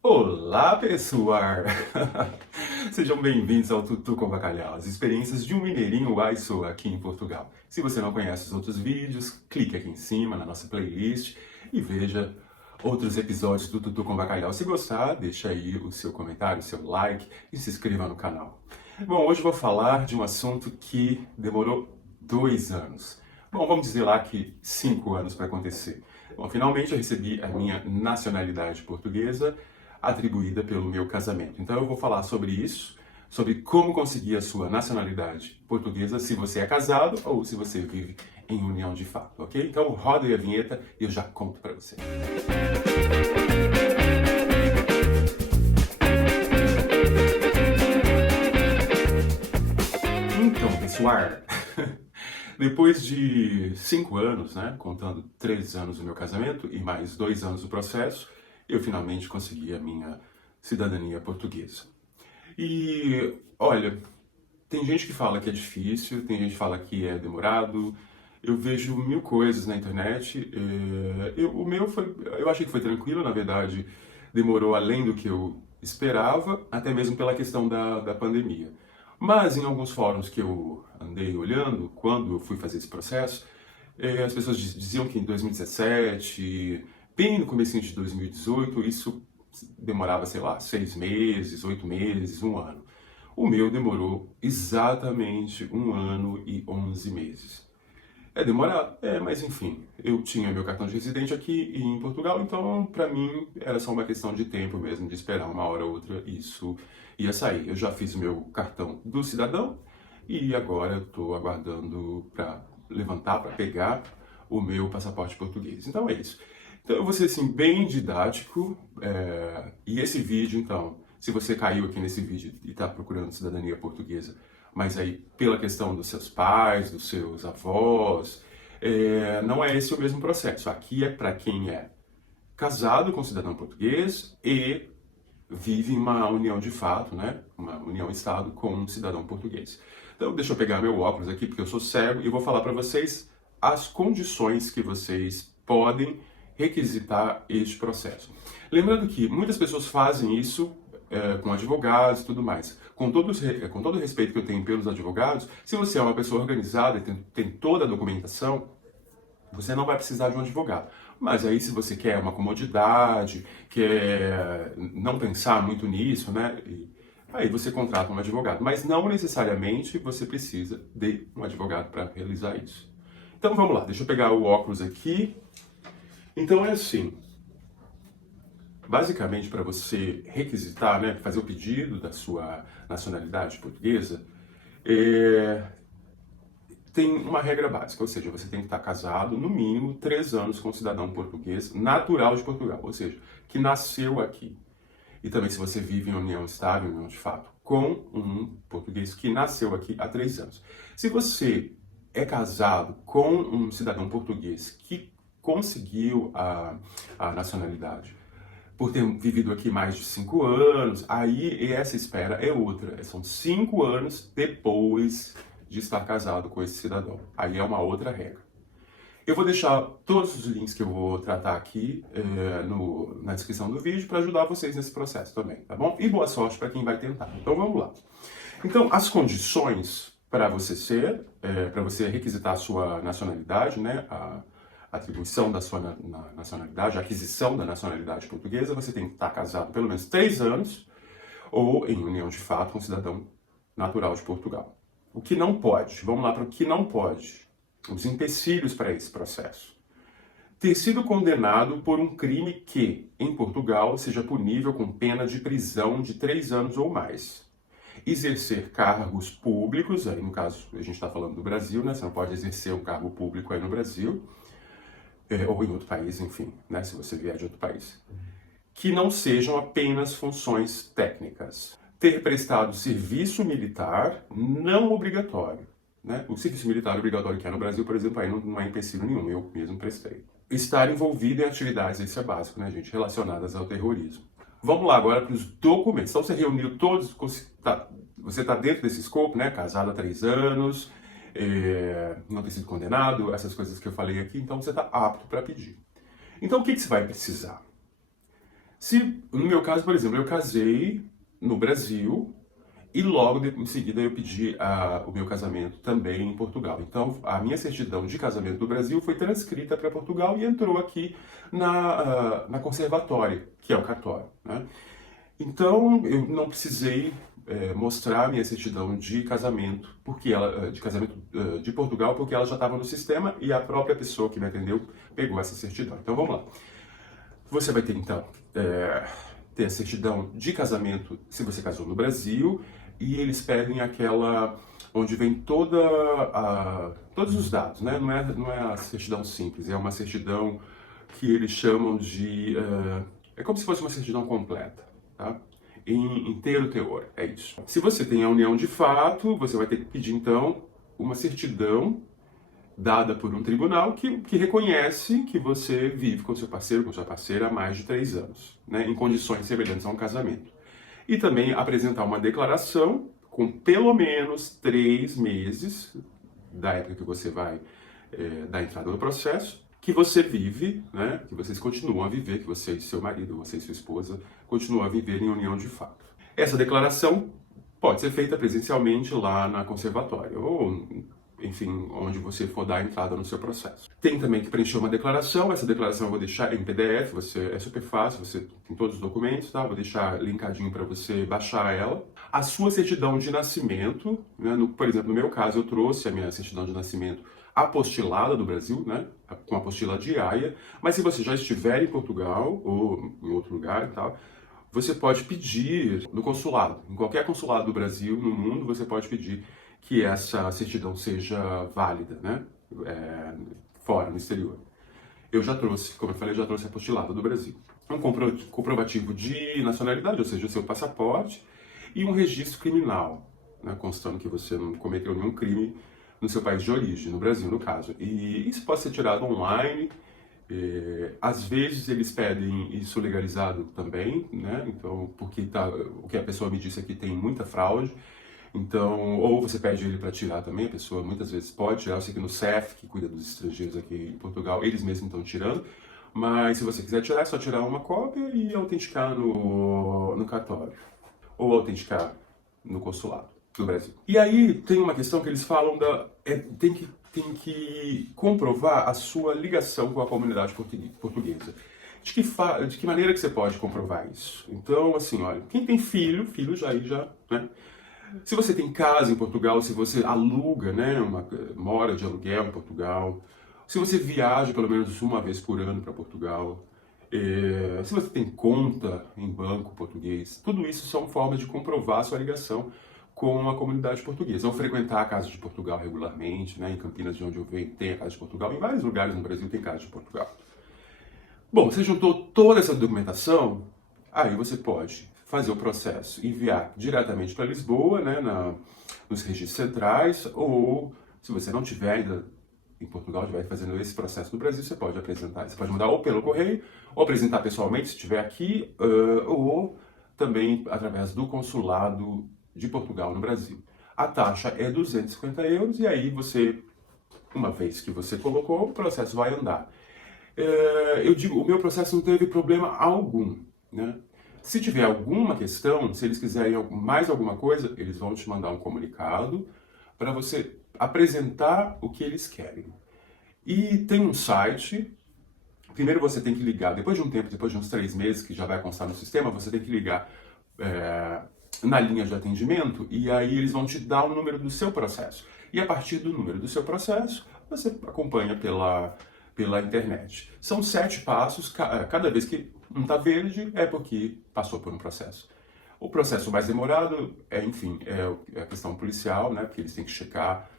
Olá, pessoal! Sejam bem-vindos ao Tutu com Bacalhau, as experiências de um mineirinho Aiso aqui em Portugal. Se você não conhece os outros vídeos, clique aqui em cima na nossa playlist e veja outros episódios do Tutu com Bacalhau. Se gostar, deixa aí o seu comentário, o seu like e se inscreva no canal. Bom, hoje vou falar de um assunto que demorou 2 anos. Bom, vamos dizer lá que 5 anos para acontecer. Bom, finalmente eu recebi a minha nacionalidade portuguesa atribuída pelo meu casamento. Então eu vou falar sobre isso, sobre como conseguir a sua nacionalidade portuguesa se você é casado ou se você vive em união de fato, ok? Então roda aí a vinheta e eu já conto para você. Então, pessoal, depois de 5 anos, né, contando 3 anos do meu casamento e mais 2 anos do processo, eu finalmente consegui a minha cidadania portuguesa. E, olha, tem gente que fala que é difícil, tem gente que fala que é demorado. Eu vejo mil coisas na internet. O meu foi, eu achei que foi tranquilo, na verdade, demorou além do que eu esperava, até mesmo pela questão da pandemia. Mas em alguns fóruns que eu andei olhando, quando eu fui fazer esse processo, as pessoas diziam que em 2017, bem no comecinho de 2018, isso demorava, sei lá, 6 meses, 8 meses, um ano. O meu demorou exatamente 1 ano e 11 meses. É demorado? É, mas enfim, eu tinha meu cartão de residente aqui em Portugal, então para mim era só uma questão de tempo mesmo, de esperar uma hora ou outra isso ia sair. Eu já fiz o meu cartão do cidadão e agora eu estou aguardando para levantar, para pegar o meu passaporte português. Então é isso. Então eu vou ser assim bem didático, e esse vídeo então, se você caiu aqui nesse vídeo e está procurando cidadania portuguesa, mas aí pela questão dos seus pais, dos seus avós, não é esse o mesmo processo. Aqui é para quem é casado com cidadão português e vive em uma união de fato, né? Uma união-estado com um cidadão português. Então, deixa eu pegar meu óculos aqui, porque eu sou cego, e vou falar para vocês as condições que vocês podem requisitar este processo. Lembrando que muitas pessoas fazem isso com advogados e tudo mais. Com todo o respeito que eu tenho pelos advogados, se você é uma pessoa organizada e tem toda a documentação, você não vai precisar de um advogado. Mas aí, se você quer uma comodidade, quer não pensar muito nisso, né? Aí você contrata um advogado. Mas não necessariamente você precisa de um advogado para realizar isso. Então vamos lá, deixa eu pegar o óculos aqui. Então é assim. Basicamente, para você requisitar, né, fazer o pedido da sua nacionalidade portuguesa, é, tem uma regra básica, ou seja, você tem que estar casado no mínimo 3 anos com um cidadão português natural de Portugal, ou seja, que nasceu aqui. E também se você vive em união estável, união de fato, com um português que nasceu aqui há 3 anos. Se você é casado com um cidadão português que conseguiu a nacionalidade por ter vivido aqui mais de 5 anos, aí essa espera é outra. São 5 anos depois de estar casado com esse cidadão. Aí é uma outra regra. Eu vou deixar todos os links que eu vou tratar aqui na descrição do vídeo para ajudar vocês nesse processo também, tá bom? E boa sorte para quem vai tentar. Então vamos lá. Então, as condições para você para você requisitar a sua nacionalidade, né? A atribuição da sua nacionalidade, a aquisição da nacionalidade portuguesa, você tem que estar casado pelo menos 3 anos ou em união de fato com um cidadão natural de Portugal. O que não pode, vamos lá para o que não pode, os empecilhos para esse processo. Ter sido condenado por um crime que, em Portugal, seja punível com pena de prisão de 3 anos ou mais. Exercer cargos públicos, aí no caso a gente está falando do Brasil, né? Você não pode exercer um cargo público aí no Brasil, ou em outro país, enfim, né? Se você vier de outro país. Que não sejam apenas funções técnicas. Ter prestado serviço militar não obrigatório. Né? O serviço militar obrigatório que é no Brasil, por exemplo, aí não é empecilho nenhum, eu mesmo prestei. Estar envolvido em atividades, esse é básico, né, gente, relacionadas ao terrorismo. Vamos lá agora para os documentos. Então você reuniu todos, você está dentro desse escopo, né, casado há 3 anos, não ter sido condenado, essas coisas que eu falei aqui, então você está apto para pedir. Então o que você vai precisar? Se, no meu caso, por exemplo, eu casei no Brasil e logo em seguida eu pedi o meu casamento também em Portugal. Então, a minha certidão de casamento do Brasil foi transcrita para Portugal e entrou aqui na conservatória, que é o cartório, né? Então, eu não precisei mostrar a minha certidão de casamento, de Portugal, porque ela já estava no sistema e a própria pessoa que me atendeu pegou essa certidão. Então, vamos lá. Você vai ter, então, ter a certidão de casamento se você casou no Brasil, e eles pedem aquela onde vem todos os dados, né? Não é a certidão simples, é uma certidão que eles chamam de... é como se fosse uma certidão completa, tá? Em inteiro teor, é isso. Se você tem a união de fato, você vai ter que pedir, então, uma certidão dada por um tribunal que reconhece que você vive com seu parceiro, com sua parceira há mais de 3 anos, né, em condições semelhantes a um casamento. E também apresentar uma declaração com pelo menos 3 meses da época que você vai dar entrada no processo, que você vive, né, que vocês continuam a viver, que você e seu marido, você e sua esposa continuam a viver em união de fato. Essa declaração pode ser feita presencialmente lá na conservatória, ou enfim, onde você for dar a entrada no seu processo. Tem também que preencher uma declaração, essa declaração eu vou deixar em PDF, é super fácil, você tem todos os documentos, tá? Vou deixar linkadinho para você baixar ela. A sua certidão de nascimento, né? Por exemplo, no meu caso, eu trouxe a minha certidão de nascimento apostilada do Brasil, né? Com a apostila diária, mas se você já estiver em Portugal ou em outro lugar e tal, você pode pedir no consulado, em qualquer consulado do Brasil, no mundo, você pode pedir que essa certidão seja válida, né? Fora, no exterior. Eu já trouxe, como eu falei, já trouxe a apostilada do Brasil. Um comprovativo de nacionalidade, ou seja, o seu passaporte, e um registro criminal, né? Constando que você não cometeu nenhum crime no seu país de origem, no Brasil, no caso. E isso pode ser tirado online. Às vezes eles pedem isso legalizado também, né? Então, porque o que a pessoa me disse aqui tem muita fraude. Então, ou você pede ele para tirar também, a pessoa muitas vezes pode tirar. Eu sei que no CEF, que cuida dos estrangeiros aqui em Portugal, eles mesmos estão tirando. Mas se você quiser tirar, é só tirar uma cópia e autenticar no cartório. Ou autenticar no consulado do Brasil. E aí tem uma questão que eles falam tem que comprovar a sua ligação com a comunidade portuguesa. De que maneira que você pode comprovar isso? Então, assim, olha, quem tem filho já, né? Se você tem casa em Portugal, se você aluga, né, mora de aluguel em Portugal, se você viaja pelo menos uma vez por ano para Portugal, se você tem conta em banco português, tudo isso são formas de comprovar a sua ligação com a comunidade portuguesa. Ou frequentar a Casa de Portugal regularmente, né, em Campinas, de onde eu venho, tem a Casa de Portugal, em vários lugares no Brasil tem Casa de Portugal. Bom, você juntou toda essa documentação, aí você pode fazer o processo, enviar diretamente para Lisboa, né, nos registros centrais, ou se você não tiver ainda em Portugal, estiver fazendo esse processo no Brasil, você pode mandar ou pelo correio, ou apresentar pessoalmente se estiver aqui, ou também através do consulado de Portugal no Brasil. A taxa é 250 euros e aí uma vez que você colocou, o processo vai andar. Eu digo, o meu processo não teve problema algum, né? Se tiver alguma questão, se eles quiserem mais alguma coisa, eles vão te mandar um comunicado para você apresentar o que eles querem. E tem um site, primeiro você tem que ligar, depois de um tempo, depois de uns 3 meses, que já vai constar no sistema, você tem que ligar na linha de atendimento e aí eles vão te dar o número do seu processo. E a partir do número do seu processo, você acompanha pela internet. São 7 passos, cada vez que um está verde é porque passou por um processo. O processo mais demorado enfim, é a questão policial, né? Porque eles têm que checar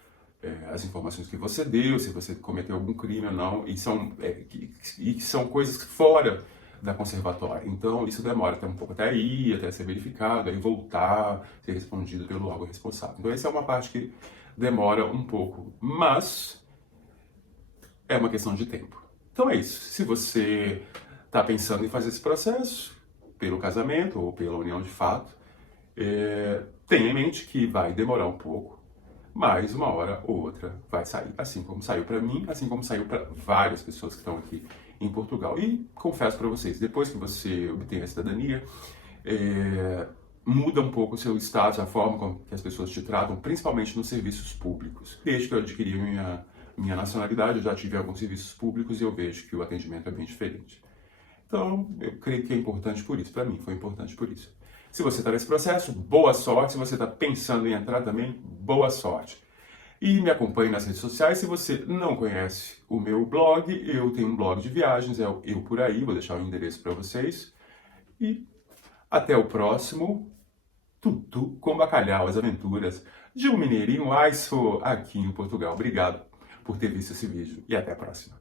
as informações que você deu, se você cometeu algum crime ou não, e são coisas fora da conservatória. Então isso demora até um pouco até ser verificado, aí voltar, ser respondido pelo órgão responsável. Então essa é uma parte que demora um pouco, mas é uma questão de tempo. Então é isso. Se você está pensando em fazer esse processo, pelo casamento ou pela união de fato, tenha em mente que vai demorar um pouco, mas uma hora ou outra vai sair. Assim como saiu para mim, assim como saiu para várias pessoas que estão aqui em Portugal. E confesso para vocês, depois que você obtém a cidadania, muda um pouco o seu status, a forma como que as pessoas te tratam, principalmente nos serviços públicos. Desde que eu adquiri minha nacionalidade, eu já tive alguns serviços públicos e eu vejo que o atendimento é bem diferente. Então, eu creio que é importante por isso. Para mim, foi importante por isso. Se você está nesse processo, boa sorte. Se você está pensando em entrar também, boa sorte. E me acompanhe nas redes sociais. Se você não conhece o meu blog, eu tenho um blog de viagens, é o Eu Por Aí, vou deixar o endereço para vocês. E até o próximo Tutu com Bacalhau, as aventuras de um mineirinho aiço aqui em Portugal. Obrigado por ter visto esse vídeo e até a próxima.